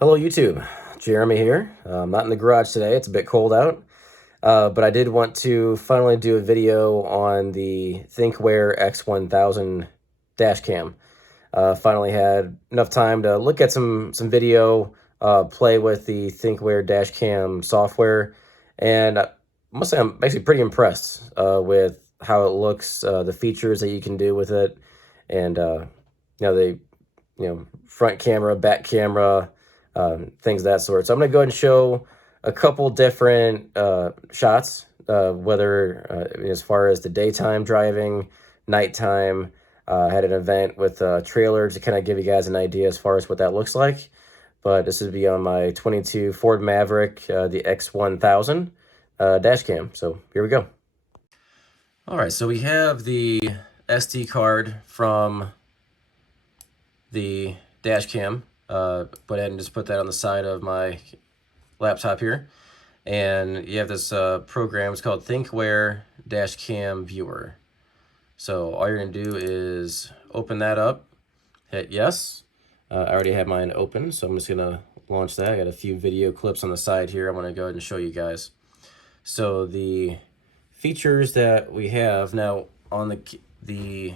Hello YouTube, Jeremy here. I'm not in the garage today, it's a bit cold out, but I did want to finally do a video on the Thinkware X1000 dash cam. Finally had enough time to look at some video, play with the Thinkware dash cam software, and I must say I'm actually pretty impressed with how it looks, the features that you can do with it, and the front camera, back camera, things of that sort. So I'm going to go ahead and show a couple different shots, whether as far as the daytime driving, nighttime. I had an event with a trailer to kind of give you guys an idea as far as what that looks like. But this would be on my 22 Ford Maverick, the X1000 dash cam. So here we go. All right, so we have the SD card from the dash cam. Go ahead and just put that on the side of my laptop here. And you have this program, it's called Thinkware Dash Cam Viewer. So all you're gonna do is open that up, hit yes. I already have mine open, so I'm just gonna launch that. I got a few video clips on the side here I wanna go ahead and show you guys. So the features that we have now on the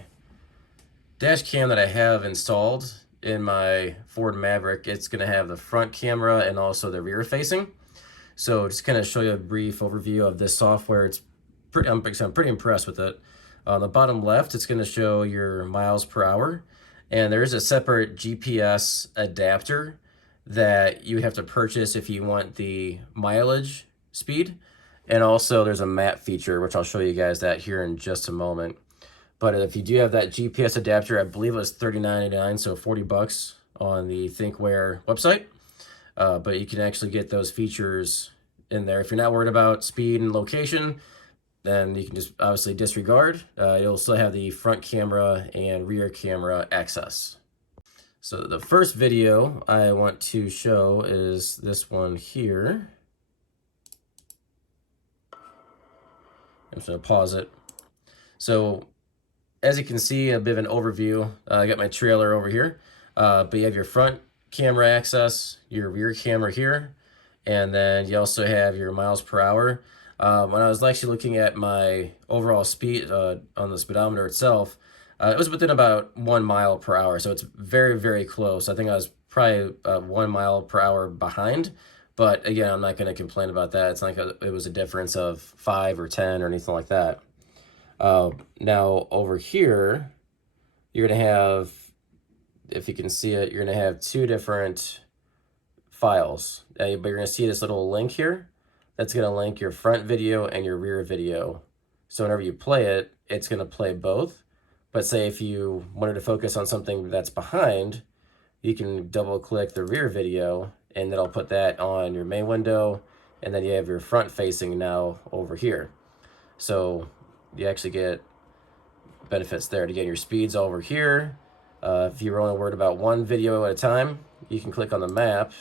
dash cam that I have installed in my Ford Maverick, it's going to have the front camera and also the rear facing. So just kind of show you a brief overview of this software. I'm pretty impressed with it. On the bottom left, it's going to show your miles per hour, and there is a separate GPS adapter that you have to purchase if you want the mileage speed. And also there's a map feature, which I'll show you guys that here in just a moment. But if you do have that GPS adapter, I believe it was $39.99, so 40 bucks on the Thinkware website. But you can actually get those features in there. If you're not worried about speed and location, then you can just obviously disregard. You'll still have the front camera and rear camera access. So the first video I want to show is this one here. I'm just gonna pause it. So as you can see, a bit of an overview. I got my trailer over here, but you have your front camera access, your rear camera here, and then you also have your miles per hour. When I was actually looking at my overall speed on the speedometer itself, it was within about 1 mile per hour, so it's very, very close. I think I was probably 1 mile per hour behind, but again, I'm not going to complain about that. It's not like it was a difference of 5 or 10 or anything like that. Now over here, you're going to have, if you can see it, you're going to have two different files, but you're going to see this little link here. That's going to link your front video and your rear video. So whenever you play it, it's going to play both. But say if you wanted to focus on something that's behind, you can double click the rear video and that'll put that on your main window. And then you have your front facing now over here. So you actually get benefits there. Again, your speed's over here. If you're only worried about one video at a time, you can click on the map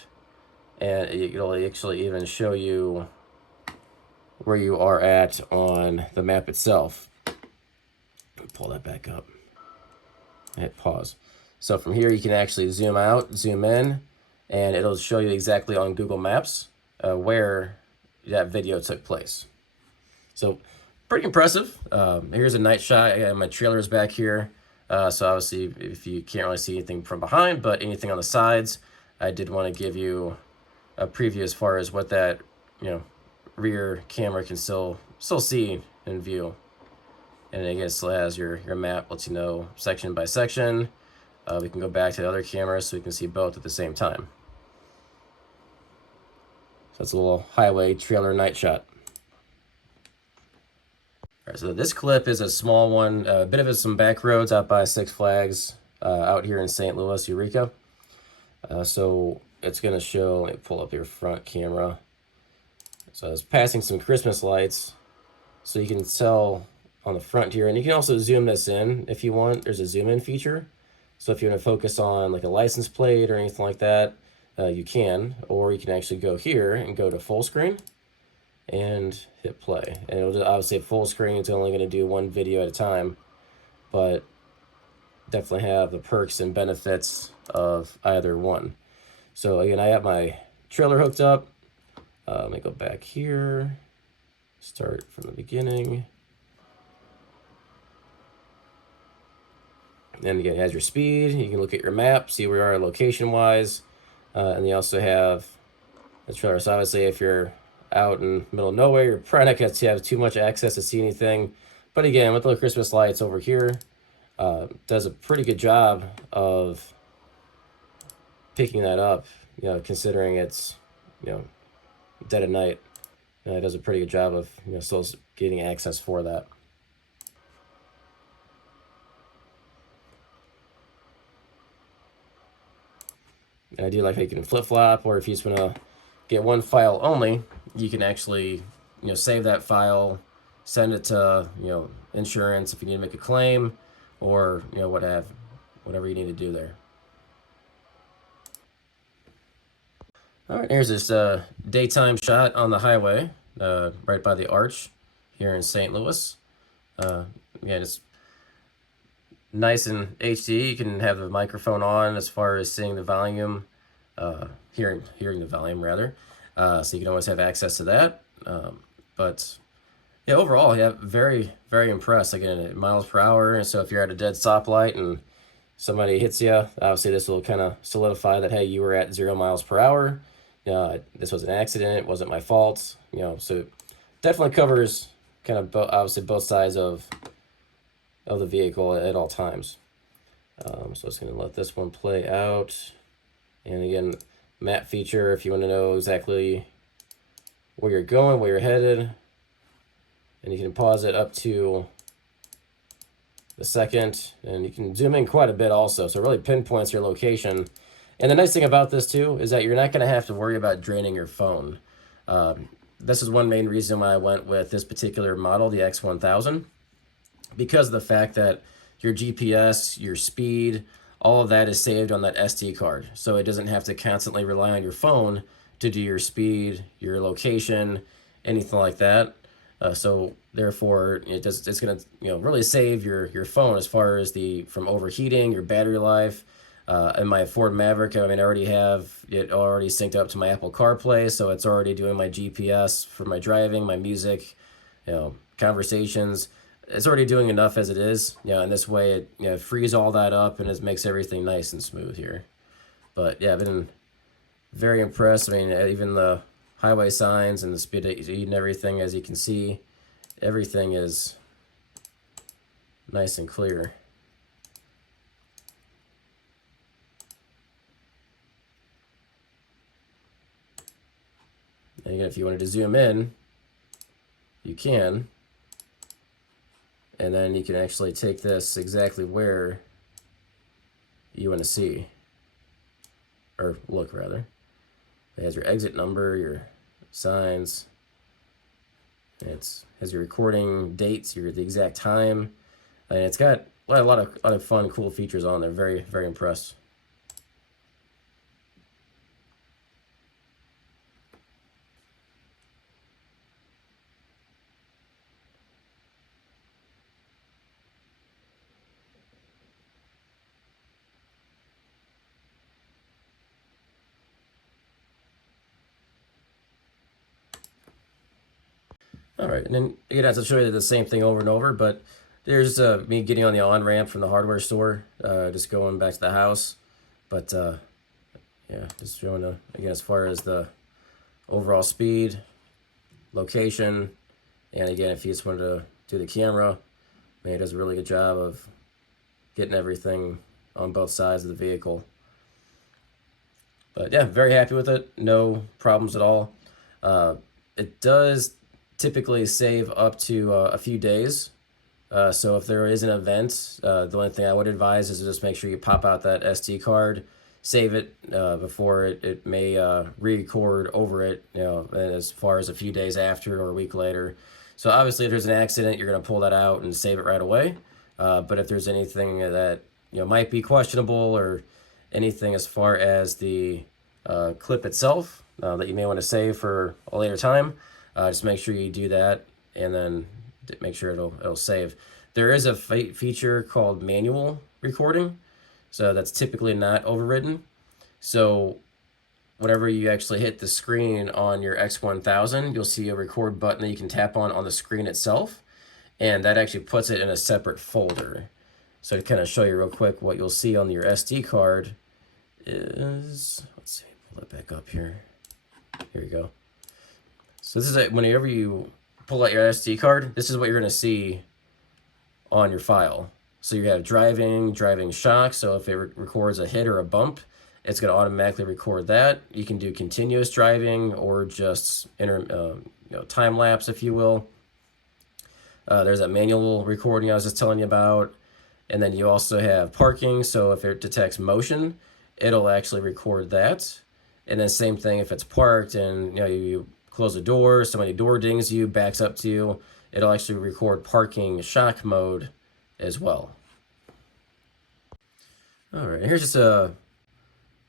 and it'll actually even show you where you are at on the map itself. Pull that back up. Hit pause. So from here you can actually zoom out, zoom in, and it'll show you exactly on Google Maps where that video took place. So pretty impressive. Here's a night shot. My trailer's back here. So obviously if you can't really see anything from behind, but anything on the sides, I did want to give you a preview as far as what that, rear camera can still see in view. And again, it still has your map, lets you know section by section. We can go back to the other camera so we can see both at the same time. So that's a little highway trailer night shot. All right, so this clip is a small one, a bit of some back roads out by Six Flags out here in St. Louis, Eureka. So it's going to show, let me pull up your front camera. So I was passing some Christmas lights, so you can tell on the front here, and you can also zoom this in if you want. There's a zoom in feature. So if you want to focus on like a license plate or anything like that, you can, or you can actually go here and go to full screen and hit play. And it'll just obviously full screen, it's only going to do one video at a time, but definitely have the perks and benefits of either one. So again, I have my trailer hooked up. Let me go back here, start from the beginning. And again, it has your speed. You can look at your map, see where you are location-wise. And you also have the trailer. So obviously, if you're out in the middle of nowhere, you're probably not going to have too much access to see anything. But again, with the Christmas lights over here, does a pretty good job of picking that up, considering it's, dead at night. It does a pretty good job of, still getting access for that. And I do like how you can flip-flop, or if you just want to get one file only, you can actually, save that file, send it to, insurance if you need to make a claim, or, whatever you need to do there. All right, here's this daytime shot on the highway, right by the arch here in St. Louis. Again, it's nice and HD. You can have the microphone on as far as seeing the volume, hearing the volume rather. So you can always have access to that. But yeah, overall, yeah, very, very impressed. Again, at miles per hour. And so if you're at a dead stoplight and somebody hits you, obviously this will kind of solidify that, hey, you were at 0 miles per hour. This was an accident. It wasn't my fault. So definitely covers kind of obviously both sides of the vehicle at all times. So I'm just going to let this one play out. And again, map feature, if you want to know exactly where you're going, where you're headed. And you can pause it up to the second. And you can zoom in quite a bit also. So it really pinpoints your location. And the nice thing about this too is that you're not going to have to worry about draining your phone. This is one main reason why I went with this particular model, the X1000. Because of the fact that your GPS, your speed, all of that is saved on that SD card. So it doesn't have to constantly rely on your phone to do your speed, your location, anything like that. So therefore, it's going to really save your phone as far as from overheating, your battery life. In my Ford Maverick, I already have it already synced up to my Apple CarPlay, so it's already doing my GPS for my driving, my music, conversations. It's already doing enough as it is, and this way it frees all that up and it makes everything nice and smooth here. But yeah, I've been very impressed. Even the highway signs and the speed and everything, as you can see, everything is nice and clear. And again, if you wanted to zoom in, you can. And then you can actually take this exactly where you want to see, or look rather. It has your exit number, your signs. It has your recording dates, the exact time. And it's got a lot of fun, cool features on there. Very, very impressed. All right, and then you'd have to show you the same thing over and over, but there's me getting on the on-ramp from the hardware store, just going back to the house. But yeah, just showing again, as far as the overall speed, location, and again, if you just wanted to do the camera, it does a really good job of getting everything on both sides of the vehicle. But yeah, very happy with it. No problems at all. It does typically save up to a few days. So if there is an event, the only thing I would advise is to just make sure you pop out that SD card, save it before it may re-record over it, as far as a few days after or a week later. So obviously if there's an accident, you're going to pull that out and save it right away. But if there's anything that might be questionable, or anything as far as the clip itself that you may want to save for a later time, just make sure you do that, and then make sure it'll save. There is a feature called manual recording, so that's typically not overridden. So whenever you actually hit the screen on your X1000, you'll see a record button that you can tap on the screen itself, and that actually puts it in a separate folder. So to kind of show you real quick, what you'll see on your SD card is, let's see, pull it back up here. Here you go. So this is whenever you pull out your SD card, this is what you're going to see on your file. So you have driving shock. So if it records a hit or a bump, it's going to automatically record that. You can do continuous driving or just time lapse, if you will. There's that manual recording I was just telling you about. And then you also have parking. So if it detects motion, it'll actually record that. And then same thing if it's parked and you close the door, somebody door dings you, backs up to you, it'll actually record parking shock mode as well. All right, here's just a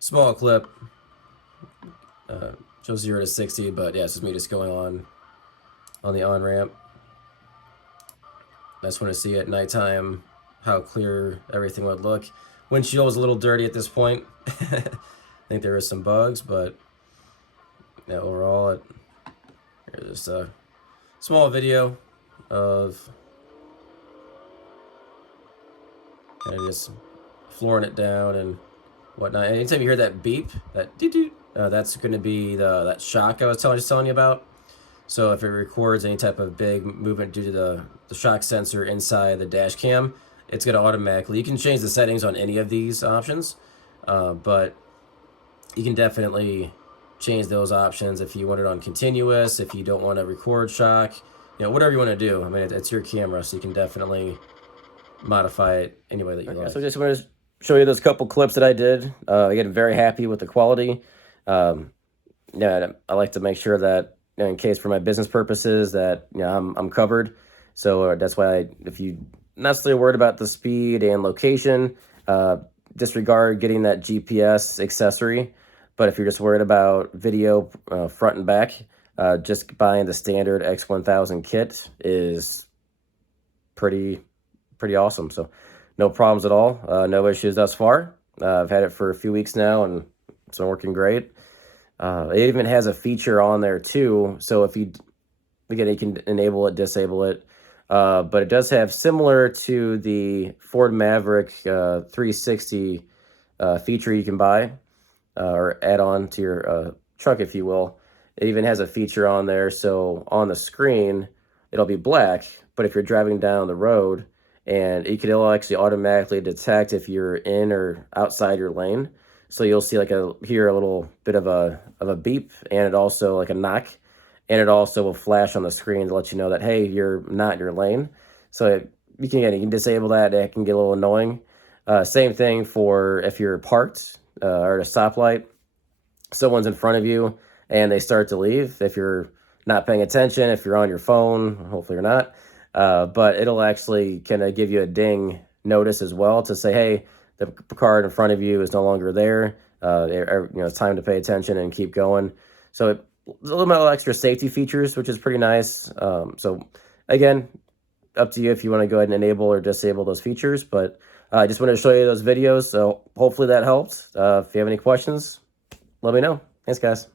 small clip. Shows 0 to 60, but yeah, this is me just going on the Onramp. I just want to see at nighttime how clear everything would look. Windshield was a little dirty at this point. I think there was some bugs, but yeah, overall, here's just a small video of kind of just flooring it down and whatnot. And anytime you hear that beep, that doo-doo, that's going to be that shock I was just telling you about. So if it records any type of big movement due to the shock sensor inside the dash cam, it's going to automatically, you can change the settings on any of these options, but you can definitely change those options if you want it on continuous, if you don't want to record shock, whatever you want to do. I mean, it's your camera, so you can definitely modify it any way that you like. So just want to show you those couple clips that I did. Again, very happy with the quality. Yeah, I like to make sure that in case for my business purposes that I'm covered. So that's why if you not necessarily worried about the speed and location, disregard getting that GPS accessory. But if you're just worried about video front and back, just buying the standard X1000 kit is pretty awesome. So no problems at all. No issues thus far. I've had it for a few weeks now and it's been working great. It even has a feature on there too. So if you can enable it, disable it. But it does have, similar to the Ford Maverick 360 feature you can buy or add on to your truck, if you will. It even has a feature on there, so on the screen it'll be black, but if you're driving down the road, and it'll actually automatically detect if you're in or outside your lane. So you'll see hear a little bit of a beep, and it also like a knock. And it also will flash on the screen to let you know that, hey, you're not in your lane. So you can disable that. It can get a little annoying. Same thing for if you're parked or at a stoplight, someone's in front of you and they start to leave. If you're not paying attention, if you're on your phone, hopefully you're not, but it'll actually kind of give you a ding notice as well to say, hey, the car in front of you is no longer there. It's time to pay attention and keep going. So there's a little bit of extra safety features, which is pretty nice. So again, up to you if you want to go ahead and enable or disable those features, but I just wanted to show you those videos. So hopefully that helped. If you have any questions, let me know. Thanks, guys.